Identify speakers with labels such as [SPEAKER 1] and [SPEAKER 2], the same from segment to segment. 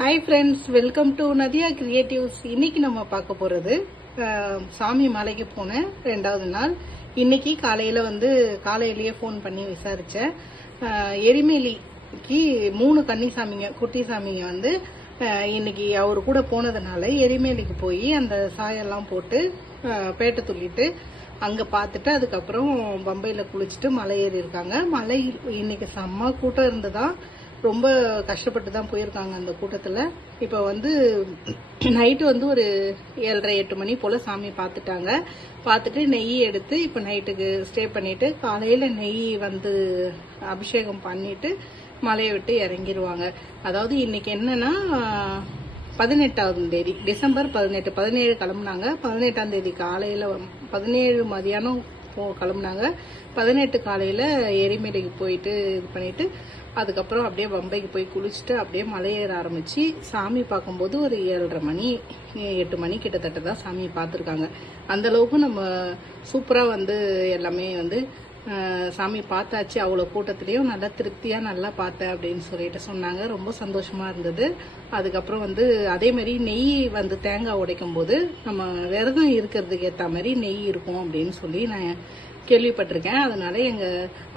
[SPEAKER 1] Hi friends welcome to Nadiya creatives இன்னைக்கு நம்ம பார்க்க போகிறது சாமி மலைக்கு போனேன் ரெண்டாவது நாள். இன்னைக்கு காலையில் வந்து காலையிலேயே ஃபோன் பண்ணி விசாரித்தேன் எரிமேலிக்கு மூணு கன்னி சாமிங்க குட்டி சாமிங்க வந்து இன்னைக்கு அவர் கூட போனதுனால எரிமேலிக்கு போய் அந்த சாயெல்லாம் போட்டு பேட்டை துள்ளிட்டு அங்கே பார்த்துட்டு அதுக்கப்புறம் பம்பையில் குளிச்சுட்டு மலை ஏறி இருக்காங்க மலை இன்னைக்கு செம்ம கூட்டம் இருந்ததா ரொம்ப கஷ்டப்பட்டு தான் போயிருக்காங்க அந்த கூட்டத்தில். இப்போ வந்து நைட்டு வந்து ஒரு ஏழரை எட்டு மணி போல் சாமி பார்த்துட்டாங்க பார்த்துட்டு நெய் எடுத்து இப்போ நைட்டுக்கு ஸ்டே பண்ணிவிட்டு காலையில் நெய் வந்து அபிஷேகம் பண்ணிவிட்டு மலையை விட்டு இறங்கிருவாங்க. அதாவது இன்னைக்கு என்னென்னா பதினெட்டாம் தேதி டிசம்பர் பதினெட்டு. பதினேழு கிளம்புனாங்க. பதினெட்டாம் தேதி காலையில் பதினேழு மதியானம் போ கிளம்புனாங்க. பதினெட்டு காலையில் எரிமலைக்கு போயிட்டு இது பண்ணிவிட்டு அதுக்கப்புறம் அப்படியே பம்பைக்கு போய் குளிச்சுட்டு அப்படியே மலையேற ஆரம்பித்து சாமி பார்க்கும்போது ஒரு ஏழரை மணி எட்டு மணி கிட்டத்தட்ட தான் சாமி பார்த்துருக்காங்க. அந்த அளவுக்கு நம்ம சூப்பராக வந்து எல்லாமே வந்து சாமி பார்த்தாச்சு அவ்வளோ கூட்டத்துலேயும் நல்லா திருப்தியாக நல்லா பார்த்தேன் அப்படின்னு சொல்லிட்டு சொன்னாங்க. ரொம்ப சந்தோஷமாக இருந்தது. அதுக்கப்புறம் வந்து அதே மாதிரி நெய் வந்து தேங்காய் உடைக்கும் போது நம்ம விரதம் இருக்கிறதுக்கு ஏற்ற மாதிரி நெய் இருக்கும் அப்படின்னு சொல்லி நான் கேள்விப்பட்டிருக்கேன். அதனால எங்க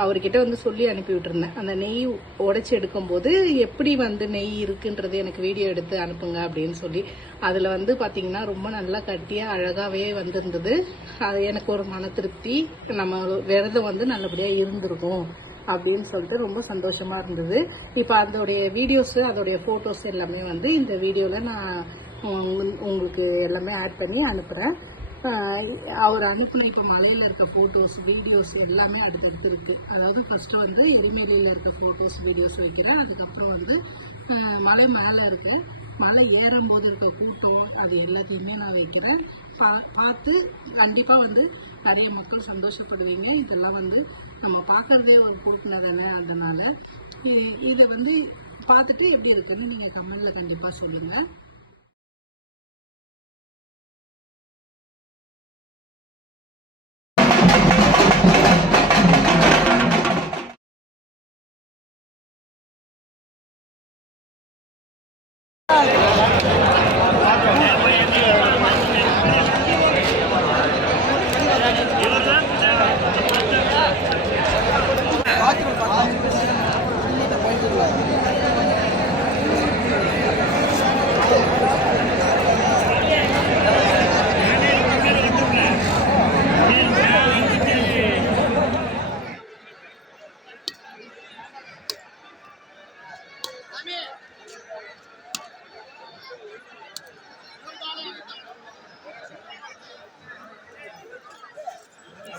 [SPEAKER 1] அவர்கிட்ட வந்து சொல்லி அனுப்பி விட்டுருந்தேன். அந்த நெய் உடைச்சி எடுக்கும்போது எப்படி வந்து நெய் இருக்குன்றது எனக்கு வீடியோ எடுத்து அனுப்புங்க அப்படின்னு சொல்லி. அதில் வந்து பார்த்தீங்கன்னா ரொம்ப நல்லா கட்டியாக அழகாகவே வந்திருந்தது. அது எனக்கு ஒரு மன திருப்தி. நம்ம விரதம் வந்து நல்லபடியாக இருந்திருக்கும் அப்படின்னு சொல்லிட்டு ரொம்ப சந்தோஷமாக இருந்தது. இப்போ அதோடைய வீடியோஸு அதோடைய ஃபோட்டோஸ் எல்லாமே வந்து இந்த வீடியோவில் நான் உங்களுக்கு எல்லாமே ஆட் பண்ணி அனுப்புகிறேன் அவர் அனுப்பின இப்போ மலையில் இருக்க ஃபோட்டோஸ் வீடியோஸ் எல்லாமே அடுத்தடுத்து இருக்குது அதாவது ஃபஸ்ட்டு வந்து எரிமலையில் இருக்க ஃபோட்டோஸ் வீடியோஸ் வைக்கிறேன். அதுக்கப்புறம் வந்து மலை மேலே இருக்க மலை ஏறும்போது இருக்க கூட்டம் அது எல்லாத்தையுமே நான் வைக்கிறேன். பா பார்த்து கண்டிப்பாக வந்து நிறைய மக்கள் சந்தோஷப்படுவீங்க. இதெல்லாம் வந்து நம்ம பார்க்கறதே ஒரு பொறுப்புன தானே அதனால். இதை வந்து பார்த்துட்டு எப்படி இருக்குன்னு நீங்கள் கமெண்டில் கண்டிப்பாக சொல்லுங்கள்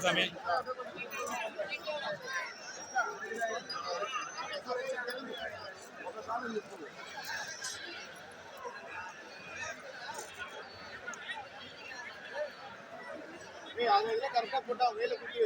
[SPEAKER 2] correct ஆ போட்டா வேலை குத்தி